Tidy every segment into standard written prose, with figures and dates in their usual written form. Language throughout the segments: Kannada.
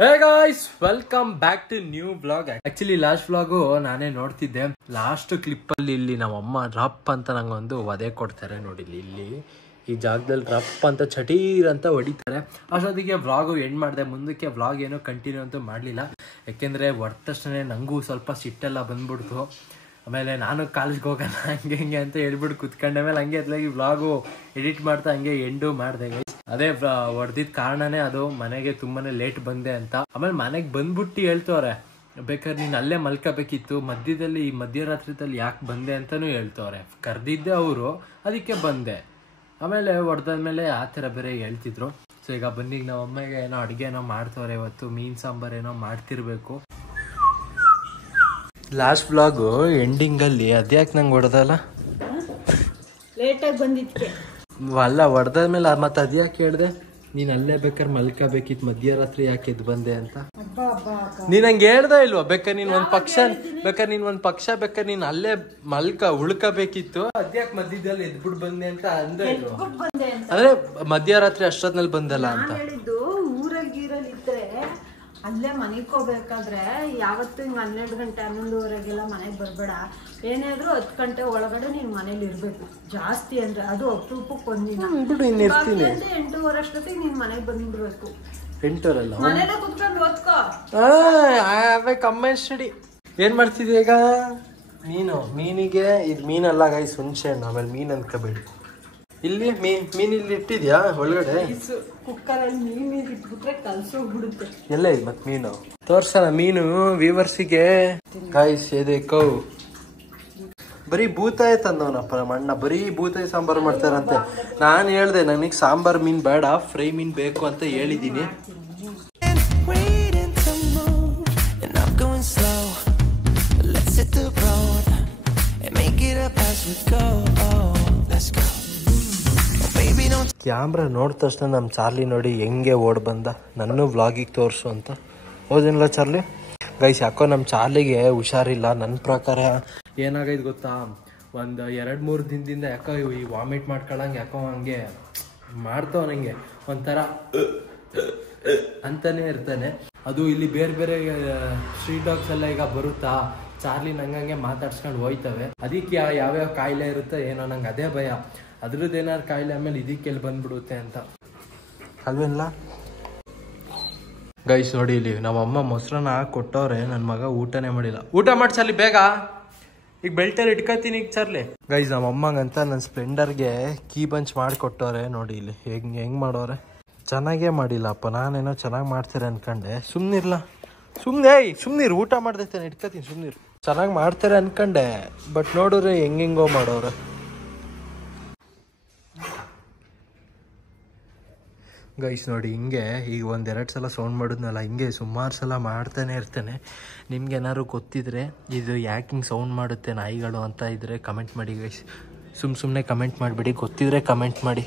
Hey guys, welcome back to new vlog. Actually last vlog ನಾನೇ ನೋಡ್ತಿದ್ದೆ. ಲಾಸ್ಟ್ ಕ್ಲಿಪ್ ಅಲ್ಲಿ ಇಲ್ಲಿ ನಮ್ಮಮ್ಮ ರಪ್ ಅಂತ ನಂಗೆ ಒಂದು ವಧೆ ಕೊಡ್ತಾರೆ ನೋಡಿ. ಇಲ್ಲಿ ಈ ಜಾಗದಲ್ಲಿ ರಪ್ ಅಂತ ಚಟೀರ್ ಅಂತ ಹೊಡಿತಾರೆ. ಅಷ್ಟೊತ್ತಿಗೆ ವ್ಲಾಗ್ ಎಂಡ್ ಮಾಡಿದೆ. ಮುಂದಕ್ಕೆ ವ್ಲಾಗ್ ಏನೋ ಕಂಟಿನ್ಯೂ ಅಂತೂ ಮಾಡಲಿಲ್ಲ, ಯಾಕೆಂದರೆ ಹೊಡೆದ ತಕ್ಷಣ ನನಗೂ ಸ್ವಲ್ಪ ಸಿಟ್ಟೆಲ್ಲ ಬಂದ್ಬಿಡ್ತು. ಆಮೇಲೆ ನಾನು ಕಾಲೇಜ್ಗೆ ಹೋಗೋಣ ಹಂಗೆ ಹಿಂಗೆ ಅಂತ ಹೇಳ್ಬಿಟ್ಟು ಕುತ್ಕೊಂಡೆ. ಮೇಲೆ ಹಂಗೆ ಅದ್ಲಾಗಿ ವ್ಲಾಗು ಎಡಿಟ್ ಮಾಡ್ತಾ ಹಂಗೆ ಎಂಡು ಮಾಡಿದೆ. ಅದೇ ಹೊಡೆದಿದ್ದ ಕಾರಣನೇ ಅದು, ಮನೆಗೆ ತುಂಬಾನೇ ಲೇಟ್ ಬಂದೆ ಅಂತ. ಆಮೇಲೆ ಮನೆಗೆ ಬಂದ್ಬಿಟ್ಟು ಹೇಳ್ತವ್ರೆ, ಬೇಕಾದ್ರೆ ನೀನು ಅಲ್ಲೇ ಮಲ್ಕೋಬೇಕಿತ್ತು, ಮಧ್ಯದಲ್ಲಿ ಈ ಮಧ್ಯರಾತ್ರಿದಲ್ಲಿ ಯಾಕೆ ಬಂದೆ ಅಂತಾನೂ ಹೇಳ್ತವ್ರೆ. ಕರೆದಿದ್ದೆ ಅವರು, ಅದಕ್ಕೆ ಬಂದೆ. ಆಮೇಲೆ ಹೊಡೆದಾದ್ಮೇಲೆ ಆ ಥರ ಬೇರೆ ಹೇಳ್ತಿದ್ರು. ಸೊ ಈಗ ಬನ್ನಿಗೆ ನಾವು ಅಮ್ಮಗೆ ಏನೋ ಅಡುಗೆ ಏನೋ ಮಾಡ್ತವ್ರೆ. ಇವತ್ತು ಮೀನು ಸಾಂಬಾರು ಏನೋ ಮಾಡ್ತಿರ್ಬೇಕು. ಲಾಸ್ಟ್ ವ್ಲಾಗು ಎಂಡಿಂಗಲ್ಲಿ ಅದ್ಯಾಕೆ ನಂಗೆ ಹೊಡೆದಲ್ಲ, ಲೇಟಾಗಿ ಬಂದಿದ್ಕೆ ಅಲ್ಲ ಹೊಡೆದಾದ್ಮೇಲೆ ಮತ್ತೆ ಅದ್ಯಾಕೆ ಹೇಳ್ದೆ, ನೀನ್ ಅಲ್ಲೇ ಬೇಕಾದ್ರೆ ಮಲ್ಕೋಬೇಕಿತ್ತು, ಮಧ್ಯರಾತ್ರಿ ಯಾಕೆ ಎದ್ದು ಬಂದೆ ಅಂತ. ನೀನ್ ಹಂಗೆ ಹೇಳ್ದ ಇಲ್ವಾ? ಬೇಕಾದ್ರೆ ನೀನ್ ಒಂದ್ ಪಕ್ಷ ಬೇಕಾದ್ರೆ ನೀನ್ ಅಲ್ಲೇ ಉಳ್ಕಬೇಕಿತ್ತು, ಅದ್ಯಾಕೆ ಮಧ್ಯದಲ್ಲಿ ಎದ್ಬಿಟ್ಟು ಬಂದೆ ಅಂತ ಅಂದ ಇಲ್ವಾ? ಅಂದ್ರೆ ಮಧ್ಯರಾತ್ರಿ ಅಷ್ಟೊತ್ನಲ್ಲಿ ಬಂದಲ್ಲ ಅಂತ ಹೇಳಿದ್ದು. ಊರಲ್ಲಿ ಇದ್ರೆ ಅಲ್ಲೇ ಮನೆಗೆ ಹೋಗ್ಬೇಕಾದ್ರೆ ಯಾವತ್ತು ಹಿಂಗೆ 12 ಗಂಟೆ 11:30 ಮನೆಗೆ ಬರಬೇಡ. ಏನಾದ್ರು 10 ಗಂಟೆ ಒಳಗಡೆ ನೀನ್ ಮನೇಲಿ ಇರ್ಬೇಕು. ಜಾಸ್ತಿ ಅಂದ್ರೆ ಅದು ಅಪರೂಪಕ್ಕೆ ಒಂದಿನ 8:30 ಅಷ್ಟೊತ್ತಿಗೆ ನೀನ್ ಮನೆಗೆ ಬಂದ್ಬಿಡ್ಬೇಕು. 8:00 ಮನೇಲೆ ಕುತ್ಕೊಂಡು ಓದ್ಕೋ. ಕಮ್ಮಿ ಸ್ಟಡಿ. ಏನ್ ಮಾಡ್ತಿದ್ಯ ಈಗ? ಮೀನಿಗೆ ಇದು ಮೀನಲ್ಲ ಗೈಸ್, ಹುಣಸೆ ಹಣ್ಣು. ಆಮೇಲೆ ಮೀನ್ ಅನ್ಕೋಬೇಡಿ. ಇಲ್ಲಿ ಮೀನ್ ಇಲ್ಲಿ ಇಟ್ಟಿದ್ಯಾ ಒಳಗಡೆ? ಕುಕ್ಕರಲ್ಲಿ ಮೀನು ಇಟ್ಬಿಟ್ರೆ ಕಲ್ಸೋಗ್ಬಿಡುತ್ತೆ. ಎಲ್ಲ ಇದೆ ಮತ್ತೆ ಮೀನು ತೋರ್ಸಲ್ಲ. ಮೀನು ವ್ಯೂವರ್ಸಿಗೆ ಗೈಸ್ ಎದೇಕೋ ಬರೀ ಬೂತಾಯಿ ತಂದವನಪ್ಪ ನಮ್ಮ ಅಣ್ಣ. ಬರೀ ಬೂತಾಯಿ ಸಾಂಬಾರು ಮಾಡ್ತಾರಂತೆ. ನಾನು ಹೇಳ್ದೆ ನನಗೆ ಸಾಂಬಾರ್ ಮೀನ್ ಬೇಡ, ಫ್ರೈ ಮೀನ್ ಬೇಕು ಅಂತ ಹೇಳಿದೀನಿ. ಕ್ಯಾಮ್ರಾ ನೋಡಿದ ತಕ್ಷಣ ನಮ್ಮ ಚಾರ್ಲಿ ನೋಡಿ ಹೆಂಗೆ ಓಡ್ ಬಂದ, ನನ್ನ ವ್ಲಾಗಿಗೆ ತೋರಿಸು ಅಂತ. ಹೋದಿಲ್ಲ ಚಾರ್ಲಿ? ಗೈಸ್ ಯಾಕೋ ನಮ್ಮ ಚಾರ್ಲಿಗೆ ಹುಷಾರಿಲ್ಲ. ನನ್ನ ಪ್ರಕಾರ ಏನಾಗೈದು ಗೊತ್ತಾ, ಒಂದು 2-3 ದಿನದಿಂದ ಯಾಕೋ ಈ ವಾಮಿಟ್ ಮಾಡ್ಕೊಳಂಗೆ ಯಾಕೋ ಹಂಗೆ ಮಾಡ್ತಾವ. ನಂಗೆ ಒಂಥರ ಅಂತಾನೆ ಇರ್ತಾನೆ. ಅದು ಇಲ್ಲಿ ಬೇರೆ ಬೇರೆ ಸ್ಟ್ರೀಟ್ ಡಾಗ್ಸ್ ಎಲ್ಲ ಈಗ ಬರುತ್ತಾ, ಚಾರ್ಲಿ ನಂಗೆ ಮಾತಾಡ್ಸ್ಕೊಂಡು ಹೋಯ್ತವೆ. ಅದಕ್ಕೆ ಯಾವ್ಯಾವ ಕಾಯಿಲೆ ಇರುತ್ತೆ ಏನೋ, ನಂಗೆ ಅದೇ ಭಯ. ಅದ್ರದ್ದು ಏನಾದ್ರು ಕಾಯಿಲೆ ಆಮೇಲೆ ಇದಕ್ಕೆಲ್ಲಿ ಬಂದ್ಬಿಡುತ್ತೆ ಅಂತ ಅಲ್ವೇನಲ್ಲ ಗೈಸ್. ನೋಡಿ ಇಲ್ಲಿ ನಮ್ಮಮ್ಮ ಮೊಸರನ್ನ ಕೊಟ್ಟವ್ರೆ, ನನ್ನ ಮಗ ಊಟನೇ ಮಾಡಿಲ್ಲ. ಊಟ ಮಾಡಿ ಚಾರ್ಲಿ ಬೇಗ, ಈಗ ಬೆಲ್ಟಲ್ಲಿ ಇಟ್ಕೊತೀನಿ ಈಗ ಚಾರ್ಲಿ. ಗೈಸ್ ನಮ್ಮಮ್ಮಂಗಂತ ನನ್ನ ಸ್ಪ್ಲೆಂಡರ್ಗೆ ಕೀ ಬಂಚ್ ಮಾಡಿಕೊಟ್ಟವ್ರೆ. ನೋಡಿ ಇಲ್ಲಿ ಹೆಂಗ್ ಮಾಡೋರೆ. ಚೆನ್ನಾಗೇ ಮಾಡಿಲ್ಲಪ್ಪ, ನಾನೇನೋ ಚೆನ್ನಾಗಿ ಮಾಡ್ತಾರೆ ಅನ್ಕೊಂಡೆ. ಸುಮ್ನಿರು, ಊಟ ಮಾಡ್ದೈತೇನೆ, ಇಟ್ಕೊತೀನಿ ಸುಮ್ನಿರು. ಚೆನ್ನಾಗಿ ಮಾಡ್ತಾರೆ ಅನ್ಕೊಂಡೆ, ಬಟ್ ನೋಡ್ರಿ ಹೆಂಗೋ ಮಾಡೋರೆ. ಗೈಸ್ ನೋಡಿ ಹಿಂಗೆ ಈಗ 1-2 ಸಲ ಸೌಂಡ್ ಮಾಡಿದ್ನಲ್ಲ, ಹಿಂಗೆ ಸುಮಾರು ಸಲ ಮಾಡ್ತಾನೆ ಇರ್ತೇನೆ. ನಿಮ್ಗೆ ಏನಾದ್ರು ಗೊತ್ತಿದ್ರೆ ಇದು ಯಾಕೆ ಹಿಂಗೆ ಸೌಂಡ್ ಮಾಡುತ್ತೆ ನಾಯಿಗಳು ಅಂತ ಇದ್ರೆ ಕಮೆಂಟ್ ಮಾಡಿ ಗೈಸ್. ಸುಮ್ಮನೆ ಕಮೆಂಟ್ ಮಾಡಿಬಿಡಿ, ಗೊತ್ತಿದ್ರೆ ಕಮೆಂಟ್ ಮಾಡಿ.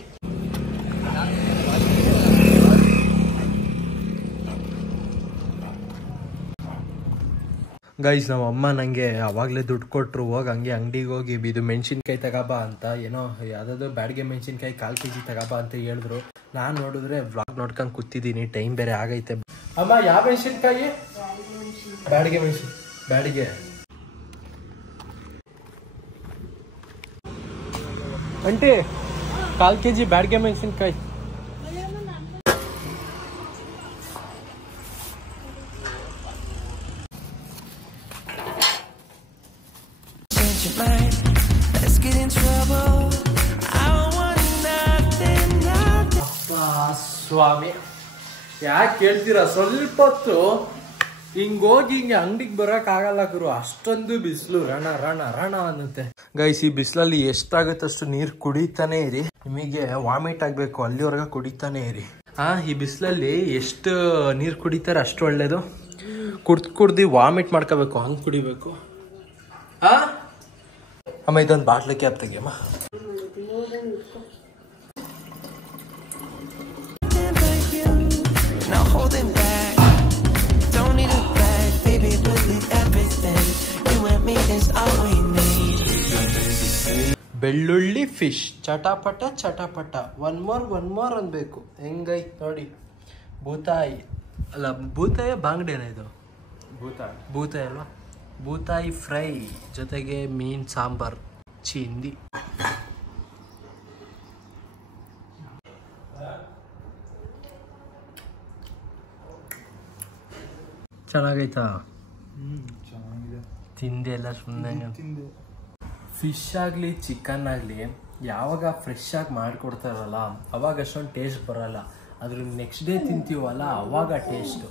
ಗೈಸ್ ನಮ್ಮ ಅಮ್ಮ ನನಗೆ ಅವಾಗಲೇ ದುಡ್ಡು ಕೊಟ್ಟರು, ಹೋಗಿ ಹಂಗೆ ಅಂಗಡಿಗೆ ಹೋಗಿ ಇದು ಮೆಣಸಿನ್ಕಾಯಿ ತಗೋಬಾ ಅಂತ, ಏನೋ ಯಾವುದಾದ್ರು ಬ್ಯಾಡ್ಗೆ ಮೆಣಸಿನ್ಕಾಯಿ 1/4 kg ತಗೋಬಾ ಅಂತ ಹೇಳಿದ್ರು. ನಾನು ನೋಡಿದ್ರೆ ವ್ಲಾಗ್ ನೋಡ್ಕೊಂಡು ಕೂತಿದ್ದೀನಿ, ಟೈಮ್ ಬೇರೆ ಆಗೈತೆ. ಅಮ್ಮ ಯಾವ ಮೆಣಸಿನ್ಕಾಯಿ? ಬ್ಯಾಡ್ಗೆ ಬ್ಯಾಡಿಗೆ ಆಂಟಿ 1/4 kg ಬ್ಯಾಡ್ಗೆ ಮೆಣಸಿನ್ಕಾಯಿ. ಸ್ವಾಮಿ ಯಾಕೆ ಕೇಳ್ತೀರಾ? ಸ್ವಲ್ಪ ಹೊತ್ತು ಹಿಂಗೋಗಿ ಹಿಂಗೆ ಅಂಗಡಿಗೆ ಬರೋಕ್ ಆಗಲ್ಲ ಗುರು, ಅಷ್ಟೊಂದು ಬಿಸಿಲು. ರಣ ಅನ್ನುತ್ತೆ ಗೈಸ್. ಈ ಬಿಸಿಲಲ್ಲಿ ಎಷ್ಟಾಗುತ್ತೆ ಅಷ್ಟು ನೀರು ಕುಡಿತಾನೆ ಇರಿ. ನಿಮಗೆ ವಾಮಿಟ್ ಆಗ್ಬೇಕು ಅಲ್ಲಿವರೆಗೆ ಕುಡಿತಾನೆ ಇರಿ. ಈ ಬಿಸಿಲಲ್ಲಿ ಎಷ್ಟು ನೀರು ಕುಡಿತಾರೆ ಅಷ್ಟು ಒಳ್ಳೇದು. ಕುಡ್ದು ವಾಮಿಟ್ ಮಾಡ್ಕೋಬೇಕು, ಹಂಗೆ ಕುಡಿಬೇಕು. ಅಮ್ಮ ಇದೊಂದು ಬಾಟ್ಲಿ ಕ್ಯಾಪ್ ತೆಗಿಯಮ್ಮ. ಬೆಳ್ಳುಳ್ಳಿ ಫಿಶ್ ಚಟಾಪಟ ಒನ್ ಮೋರ್ ಅನ್ಬೇಕು. ಹೆಂಗೈತ್ ನೋಡಿ ಭೂತಾಯಿ. ಅಲ್ಲ ಬೂತಾಯ ಬಾಂಗ್ಡೇನ ಇದು? ಬೂತಾಯಿ ಅಲ್ವಾ? ಬೂತಾಯಿ ಫ್ರೈ ಜೊತೆಗೆ ಮೀನ್ ಸಾಂಬಾರ್ ಚಿಂದಿ. ಚೆನ್ನಾಗೈತಾ? ತಿಂದೆ ಎಲ್ಲ ಸುಮ್ಮನೆ. ಫಿಶ್ ಆಗಲಿ ಚಿಕನ್ ಆಗಲಿ ಯಾವಾಗ ಫ್ರೆಶ್ ಆಗಿ ಮಾಡಿಕೊಡ್ತಾರಲ್ಲ ಅವಾಗ ಅಷ್ಟೊಂದು ಟೇಸ್ಟ್ ಬರಲ್ಲ. ಅದ್ರ ನೆಕ್ಸ್ಟ್ ಡೇ ತಿಂತೀವಲ್ಲ ಅವಾಗ ಟೇಸ್ಟು.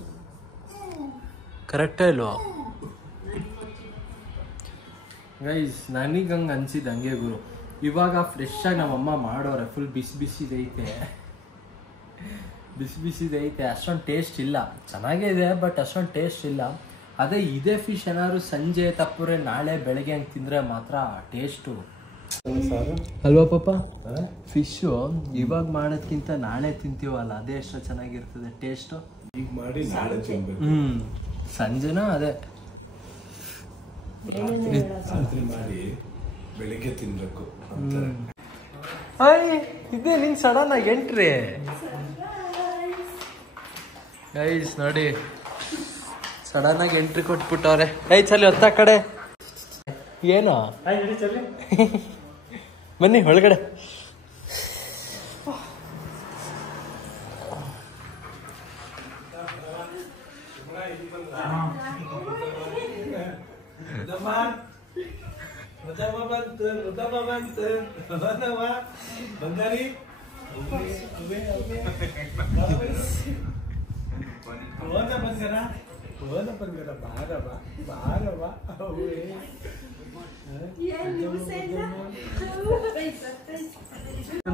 ಕರೆಕ್ಟೇ ಇಲ್ವಾ ಗೈಸ್? ನನಗೆ ಹಂಗೆ ಅನ್ಸಿದ್ದು ಹಂಗೆ ಗುರು. ಇವಾಗ ಫ್ರೆಶ್ ಆಗಿ ನಮ್ಮಮ್ಮ ಮಾಡೋರೆ, ಫುಲ್ ಬಿಸಿ ಬಿಸಿದೈತೆ, ಬಿಸಿ ಬಿಸಿದೈತೆ. ಅಷ್ಟೊಂದು ಟೇಸ್ಟ್ ಇಲ್ಲ. ಚೆನ್ನಾಗೇ ಇದೆ ಬಟ್ ಅಷ್ಟೊಂದು ಟೇಸ್ಟ್ ಇಲ್ಲ. ಅದೇ ಇದೇ ಫಿಶ್ ಏನಾದ್ರು ಸಂಜೆ ತಪ್ಪರೆ ನಾಳೆ ಬೆಳಗ್ಗೆ ಹಂಗೆ ತಿಂದರೆ ಮಾತ್ರ ಟೇಸ್ಟು ಅಲ್ವಾ ಪಾಪ? ಫಿಶು ಇವಾಗ ಮಾಡೋದ್ಕಿಂತ ನಾಳೆ ತಿಂತೀವಲ್ಲ ಅದೇ ಎಷ್ಟು ಚೆನ್ನಾಗಿರ್ತದೆ ಟೇಸ್ಟು. ಈಗ ಮಾಡಿ ನಾಳೆ ತಿನ್ಬೇಕು. ಸಂಜೆನ ಅದೇ ರಾತ್ರಿ ಮಾಡಿ ಬೆಳಿಗ್ಗೆ ತಿನ್ಬೇಕು. ಇದೇ ನಿಂಗೆ ಸಡನ್ ಆಗಿ ಎಂಟ್ರಿ ಗೈಸ್ ನೋಡಿ. ಸಡನ್ ಆಗಿ ಎಂಟ್ರಿ ಕೊಟ್ಬಿಟ್ಟವ್ರೆ. ಚಲಿ ಹೊತ್ತ ಕಡೆ ಏನು ಬನ್ನಿ ಒಳಗಡೆ.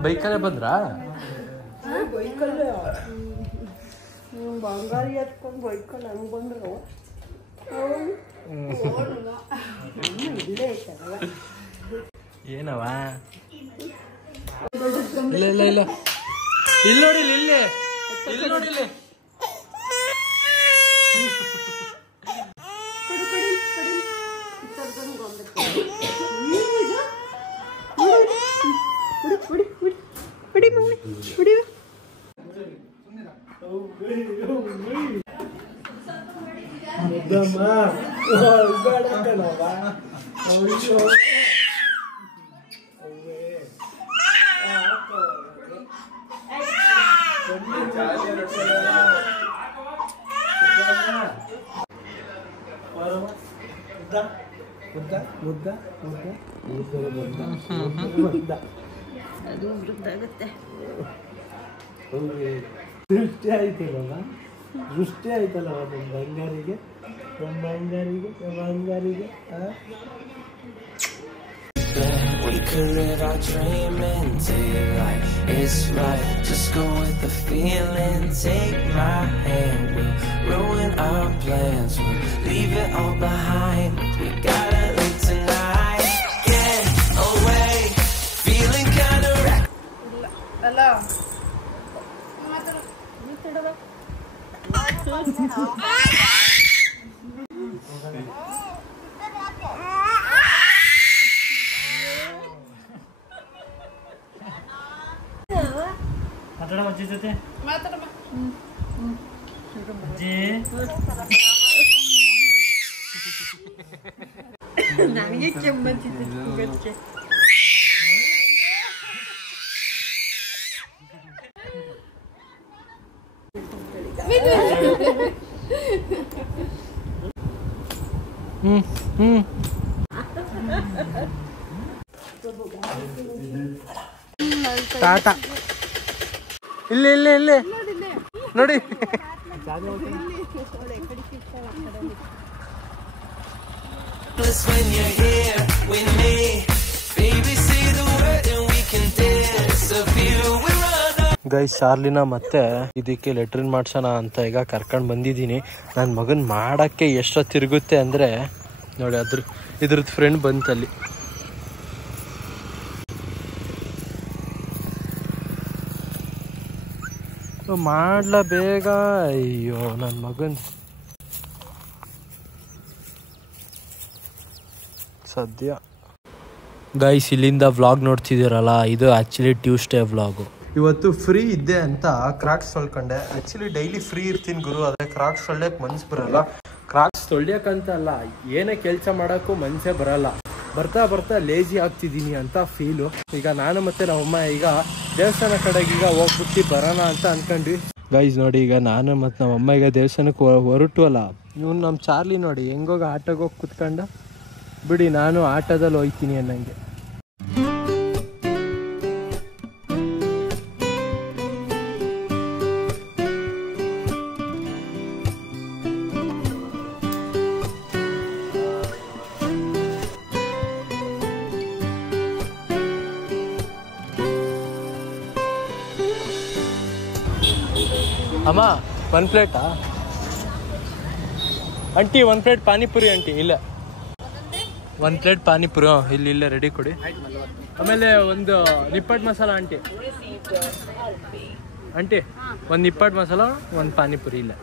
ಬೈಕಲ್ಲೇ ಬಂದ್ರಾ? ಬಂಗಾರಿ ಎತ್ಕೊಂಡು ಬೈಕಲ್ಲಿ ಹಂಗೆ ಬಂದ್ರು. ಏನವ? ಇಲ್ಲ ಇಲ್ಲ ಇಲ್ಲ ಇಲ್ಲಿ ನೋಡಿ, ಇಲ್ಲಿ ಇಲ್ಲಿ ನೋಡಿ, ಇಲ್ಲಿ ಅದು ವೃದ್ಧಾಗುತ್ತೆ. ದೃಷ್ಟಿ ಆಯ್ತಲ್ಲ, ದೃಷ್ಟಿ ಆಯ್ತಲ್ಲ ನಮ್ಮ ಬಂಗಾರಿಗೆ, ನಮ್ಮ ಬಂಗಾರಿಗೆ, ನಮ್ಮ ಬಂಗಾರಿಗೆ. We could live our dream and take life. It's right, just go with the feeling. Take my hand, we'll ruin our plans. We'll leave it all behind. We gotta live tonight. Get away, feeling kinda wrecked. Hello. ಮಾತಾಡಮ್ಮ ಅಜ್ಜಿ ಜೊತೆ. ಅಜ್ಜಿ ನನಗೆ ಕೆಮ್ಮಂತಿತ್ತು ಕೂಗಕ್ಕೆ. ಟಾಟಾ. ಇಲ್ಲಿ ಇಲ್ಲಿ ಇಲ್ಲಿ ನೋಡಿ. When you're here with me, baby, say the word and we can disappear. We run. Guys ಶಾರ್ಲಿನ ಮತ್ತೆ ಇದಕ್ಕೆ ಲೆಟ್ರಿನ್ ಮಾಡ್ಸೋಣ ಅಂತ ಈಗ ಕರ್ಕೊಂಡು ಬಂದಿದ್ದೀನಿ. ನನ್ನ ಮಗನ್ ಮಾಡಕ್ಕೆ ಎಷ್ಟೋ ತಿರುಗುತ್ತೆ ಅಂದ್ರೆ ನೋಡಿ, ಇದ್ರದ್ದು ಫ್ರೆಂಡ್ ಬಂತಲ್ಲಿ. ಮಾಡ್ಲ ಬೇಗ. ಅಯ್ಯೋ ನನ್ನ ಮಗನ್ ಸದ್ಯ. ಗೈಸ್ ಇಲ್ಲಿಂದ ವ್ಲಾಗ್ ನೋಡ್ತಿದ್ದೀರಲ್ಲ, ಇದು ಆ್ಯಕ್ಚುಲಿ ಟ್ಯೂಸ್ಡೇ ವ್ಲಾಗು. ಇವತ್ತು ಫ್ರೀ ಇದ್ದೆ ಅಂತ ಕ್ರಾಕ್ಸ್ ತೊಳ್ಕೊಂಡೆ. ಆ್ಯಕ್ಚುಲಿ ಡೈಲಿ ಫ್ರೀ ಇರ್ತೀನಿ ಗುರು, ಆದರೆ ಕ್ರಾಕ್ಸ್ ತೊಳ್ಯಕ್ಕೆ ಮನ್ಸು ಬರಲ್ಲ. ಕ್ರಾಕ್ಸ್ ತೊಳ್ಯಕ್ಕಂತ ಅಲ್ಲ, ಏನೇ ಕೆಲಸ ಮಾಡೋಕ್ಕೂ ಮನಸ್ಸೇ ಬರಲ್ಲ. ಬರ್ತಾ ಬರ್ತಾ ಲೇಜಿ ಆಗ್ತಿದ್ದೀನಿ ಅಂತ ಫೀಲು. ಈಗ ನಾನು ಮತ್ತು ನಮ್ಮಮ್ಮ ಈಗ ದೇವಸ್ಥಾನ ಕಡೆಗೆ ಈಗ ಹೋಗ್ಬಿಟ್ಟು ಬರೋಣ ಅಂತ ಅನ್ಕೊಂಡ್ವಿ. ಗೈಸ್ ನೋಡಿ, ಈಗ ನಾನು ಮತ್ತು ನಮ್ಮಮ್ಮ ಈಗ ದೇವಸ್ಥಾನಕ್ಕೆ ಹೊರಟುವಲ್ಲ. ಇವನು ನಮ್ಮ ಚಾರ್ಲಿ ನೋಡಿ ಹೆಂಗೋಗಿ ಆಟೋಗೆ ಹೋಗಿ ಕುತ್ಕೊಂಡ. ಬಿಡಿ, ನಾನು ಆಟೋದಲ್ಲಿ ಹೋಗ್ತೀನಿ ಅನ್ನಂಗೆ. ಅಮ್ಮ 1 ಪ್ಲೇಟಾ ಆಂಟಿ? 1 plate panipuri aunty. ಇಲ್ಲ 1 ಪ್ಲೇಟ್ ಪಾನಿಪುರಿ ಇಲ್ಲೇ ರೆಡಿ ಕೊಡಿ. ಆಮೇಲೆ ಒಂದು ನಿಪ್ಪಟ್ಟು ಮಸಾಲ ಆಂಟಿ. ಆಂಟಿ ಒಂದು ನಿಪ್ಪಟ್ಟು ಮಸಾಲ, ಒಂದು ಪಾನಿಪುರಿ. ಇಲ್ಲ